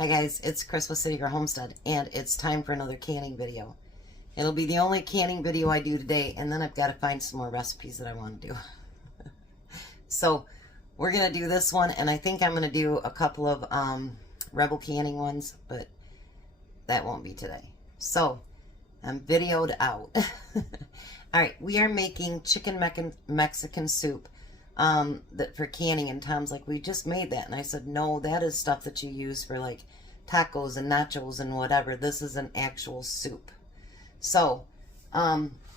Hi guys, it's Chris with City Girl Homestead, and it's time for another canning video. It'll be the only canning video I do today, and then I've got to find some more recipes that I want to do. So, we're going to do this one, and I think I'm going to do a couple of Rebel canning ones, but that won't be today. So, I'm videoed out. Alright, we are making chicken Mexican soup that for canning, and Tom's like, we just made that, and I said, no, that is stuff that you use for like tacos and nachos and whatever. This is an actual soup. So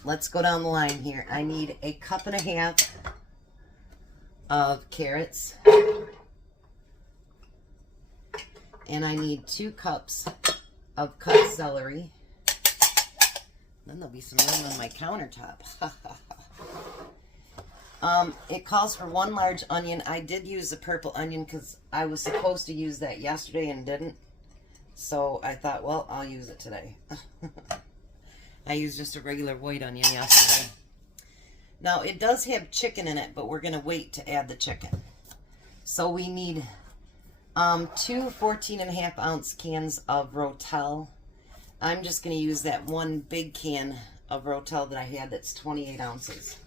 let's go down the line here. I need 1.5 cups of carrots, and I need 2 cups of cut celery. Then there'll be some room on my countertop. It calls for 1 large onion. I did use the purple onion because I was supposed to use that yesterday and didn't. So I thought, well, I'll use it today. I used just a regular white onion yesterday. Now, it does have chicken in it, but we're going to wait to add the chicken. So we need 2 14.5 ounce cans of Rotel. I'm just going to use that one big can of Rotel that I had that's 28 ounces.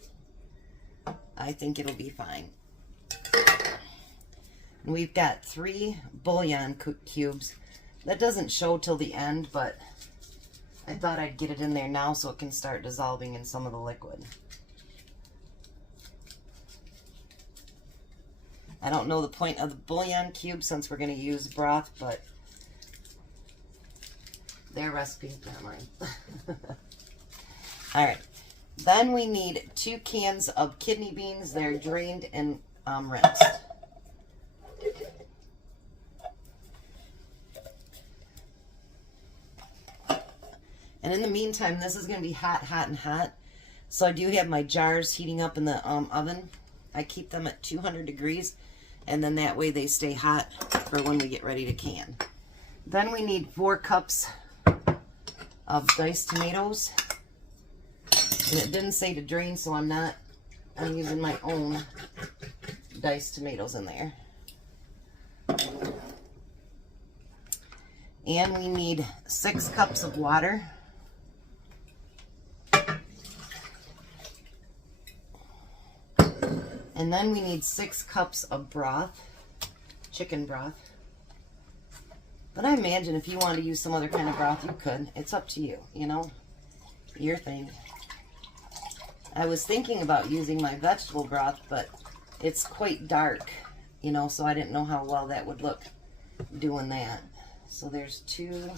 I think it'll be fine. And we've got 3 bouillon cubes. That doesn't show till the end, but I thought I'd get it in there now so it can start dissolving in some of the liquid. I don't know the point of the bouillon cube since we're going to use broth, but their recipe memory. Alright. Then we need 2 cans of kidney beans. They're drained and rinsed. And in the meantime, this is going to be hot, and hot. So I do have my jars heating up in the oven. I keep them at 200 degrees, and then that way they stay hot for when we get ready to can. Then we need 4 cups of diced tomatoes. And it didn't say to drain, so I'm using my own diced tomatoes in there. And we need 6 cups of water. And then we need 6 cups of broth, chicken broth. But I imagine if you want to use some other kind of broth, you could. It's up to you, you know, your thing. I was thinking about using my vegetable broth, but it's quite dark, you know, so I didn't know how well that would look doing that. So there's 2.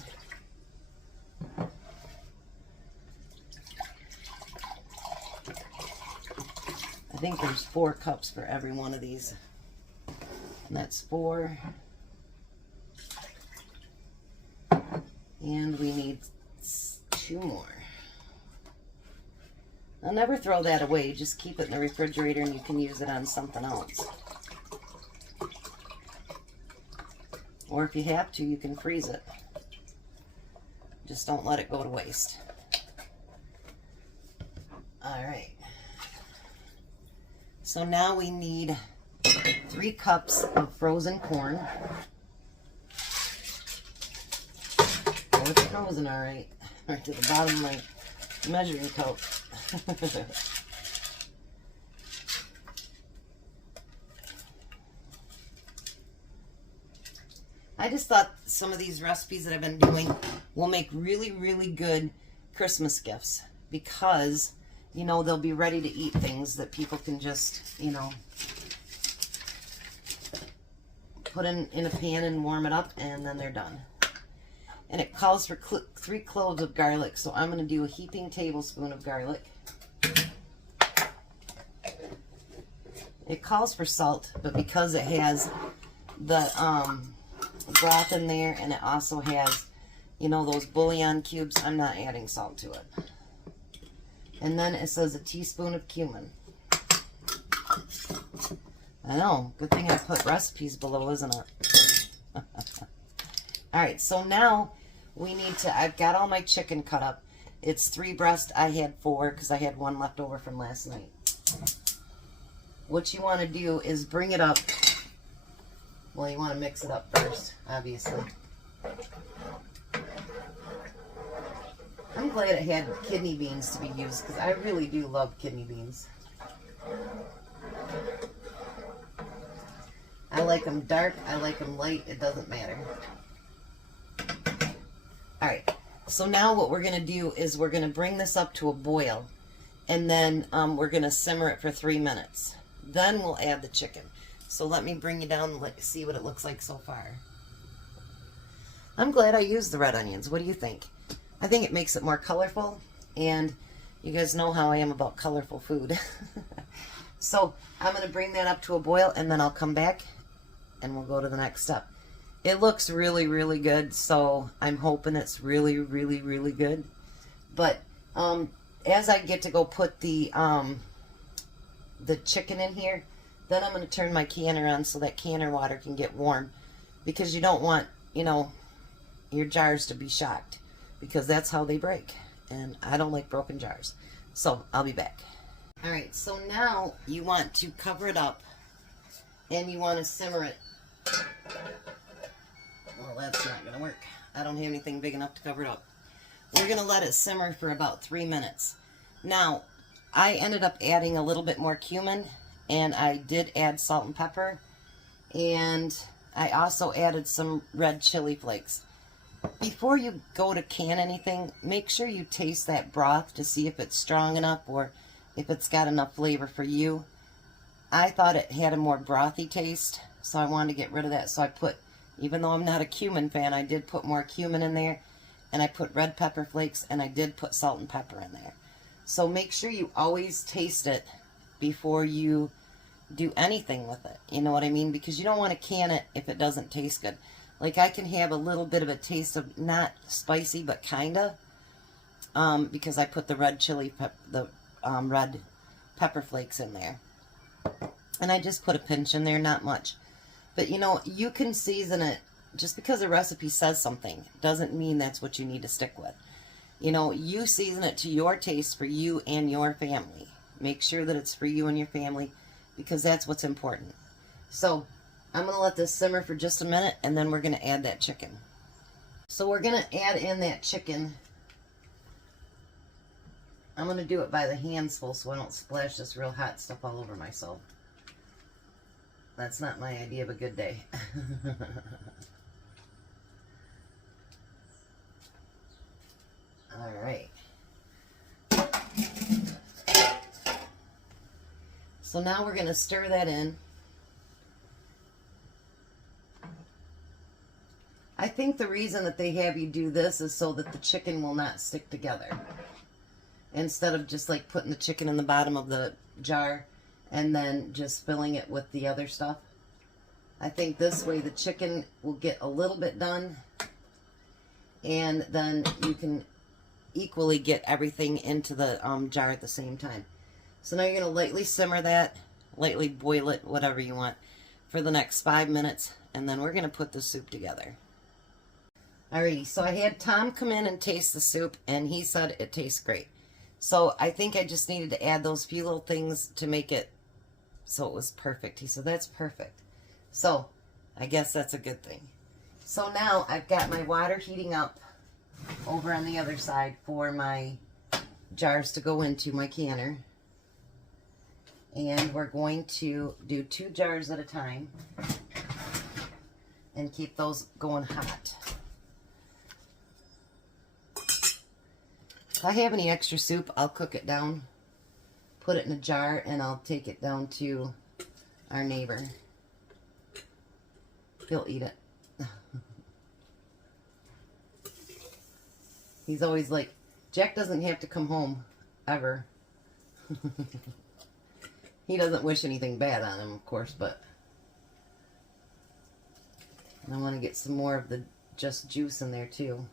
I think there's 4 cups for every one of these. And that's 4. And we need 2 more. I'll never throw that away. Just keep it in the refrigerator and you can use it on something else. Or if you have to, you can freeze it. Just don't let it go to waste. Alright. So now we need 3 cups of frozen corn. Oh, it's frozen alright. Right to the bottom of my measuring cup. I just thought some of these recipes that I've been doing will make really, really good Christmas gifts because, you know, they'll be ready to eat things that people can just, you know, put in a pan and warm it up, and then they're done. And it calls for 3 cloves of garlic, so I'm going to do a heaping tablespoon of garlic. It calls for salt, but because it has the broth in there and it also has, you know, those bouillon cubes, I'm not adding salt to it. And then it says a teaspoon of cumin. I know, good thing I put recipes below, isn't it? Alright, so now we need to, I've got all my chicken cut up. It's 3 breasts. I had 4 because I had 1 left over from last night. What you want to do is bring it up. Well, you want to mix it up first, obviously. I'm glad it had kidney beans to be used because I really do love kidney beans. I like them dark, I like them light, it doesn't matter. Alright, so now what we're going to do is we're going to bring this up to a boil, and then we're going to simmer it for 3 minutes. Then we'll add the chicken. So let me bring you down and see what it looks like so far. I'm glad I used the red onions. What do you think? I think it makes it more colorful, and you guys know how I am about colorful food. So I'm going to bring that up to a boil, and then I'll come back and we'll go to the next step. It looks really, really good, so I'm hoping it's really, really, really good. But as I get to go put the chicken in here, then I'm going to turn my canner on so that canner water can get warm, because you don't want, you know, your jars to be shocked, because that's how they break, and I don't like broken jars. So I'll be back. Alright, so now you want to cover it up, and you want to simmer it. Well, that's not going to work. I don't have anything big enough to cover it up. We're going to let it simmer for about 3 minutes. Now, I ended up adding a little bit more cumin, and I did add salt and pepper, and I also added some red chili flakes. Before you go to can anything, make sure you taste that broth to see if it's strong enough or if it's got enough flavor for you. I thought it had a more brothy taste, so I wanted to get rid of that. So I put, even though I'm not a cumin fan, I did put more cumin in there, and I put red pepper flakes, and I did put salt and pepper in there. So make sure you always taste it before you do anything with it. You know what I mean? Because you don't want to can it if it doesn't taste good. Like, I can have a little bit of a taste of, not spicy, but kinda, because I put the red chili red pepper flakes in there. And I just put a pinch in there, not much. But, you know, you can season it. Just because a recipe says something doesn't mean that's what you need to stick with. You know, you season it to your taste for you and your family. Make sure that it's for you and your family, because that's what's important. So I'm going to let this simmer for just a minute, and then we're going to add that chicken. So we're going to add in that chicken. I'm going to do it by the handsful so I don't splash this real hot stuff all over myself. That's not my idea of a good day. All right. So now we're going to stir that in. I think the reason that they have you do this is so that the chicken will not stick together. Instead of just like putting the chicken in the bottom of the jar and then just filling it with the other stuff. I think this way the chicken will get a little bit done, and then you can equally get everything into the jar at the same time. So now you're going to lightly simmer that, lightly boil it, whatever you want, for the next 5 minutes, and then we're going to put the soup together. Alrighty, so I had Tom come in and taste the soup, and he said it tastes great. So I think I just needed to add those few little things to make it so it was perfect. He said, that's perfect. So I guess that's a good thing. So now I've got my water heating up over on the other side for my jars to go into my canner. And we're going to do 2 jars at a time and keep those going hot. If I have any extra soup, I'll cook it down, put it in a jar, and I'll take it down to our neighbor. He'll eat it. He's always like, Jack doesn't have to come home, ever. He doesn't wish anything bad on him, of course, but I want to get some more of the just juice in there, too.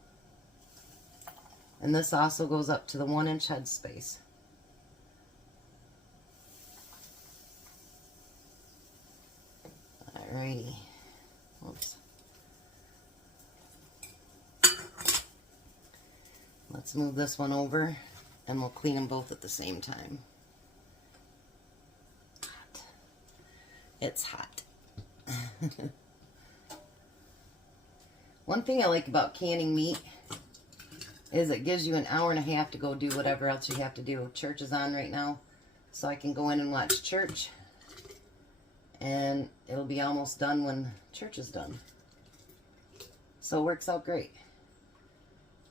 And this also goes up to the 1-inch head space. Alrighty. Oops. Let's move this one over, and we'll clean them both at the same time. Hot. It's hot. One thing I like about canning meat is it gives you an hour and a half to go do whatever else you have to do. Church is on right now, so I can go in and watch church, and it'll be almost done when church is done. So it works out great.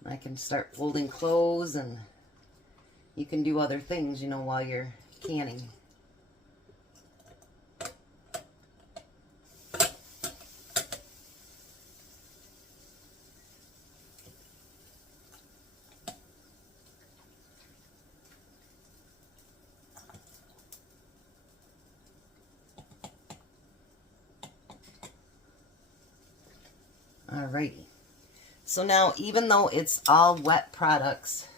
I can start folding clothes, and you can do other things, you know, while you're canning. Alrighty. So now, even though it's all wet products,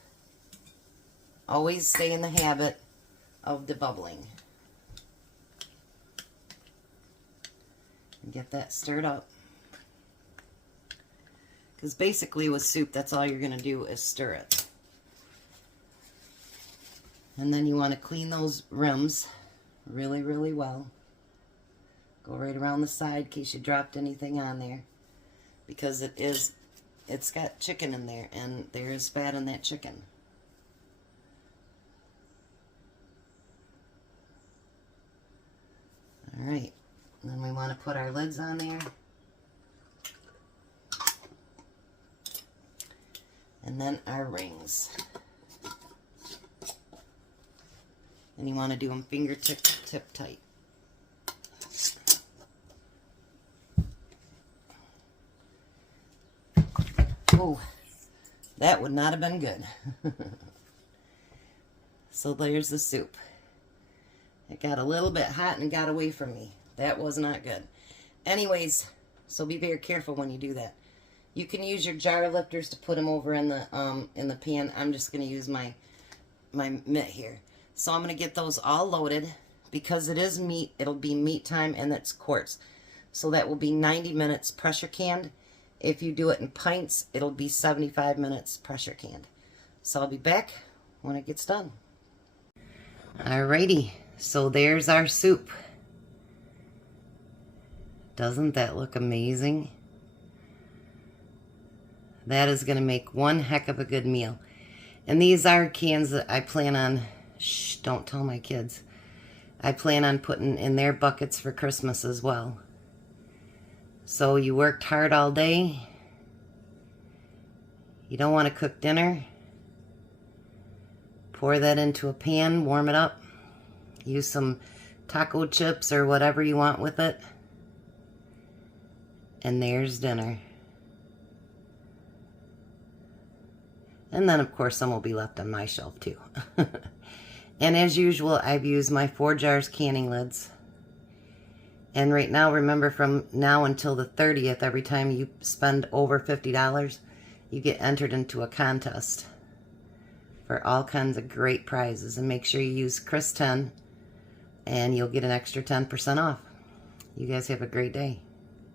always stay in the habit of debubbling. And get that stirred up. Because basically with soup, that's all you're going to do is stir it. And then you want to clean those rims really, really well. Go right around the side in case you dropped anything on there. Because it's got chicken in there, and there is fat in that chicken. Alright, then we want to put our lids on there. And then our rings. And you want to do them fingertip tight. Oh, that would not have been good. So there's the soup. It got a little bit hot and got away from me. That was not good. Anyways, so be very careful when you do that. You can use your jar lifters to put them over in the pan. I'm just going to use my mitt here. So I'm going to get those all loaded. Because it is meat, it'll be meat time, and it's quarts. So that will be 90 minutes pressure canned. If you do it in pints, it'll be 75 minutes pressure canned. So I'll be back when it gets done. Alrighty, so there's our soup. Doesn't that look amazing? That is going to make one heck of a good meal. And these are cans that I plan on, shh, don't tell my kids. I plan on putting in their buckets for Christmas as well. So you worked hard all day. You don't want to cook dinner. Pour that into a pan, warm it up. Use some taco chips or whatever you want with it. And there's dinner. And then, of course, some will be left on my shelf, too. And as usual, I've used my 4 jars canning lids. And right now, remember, from now until the 30th, every time you spend over $50, you get entered into a contest for all kinds of great prizes. And make sure you use Chris10, and you'll get an extra 10% off. You guys have a great day.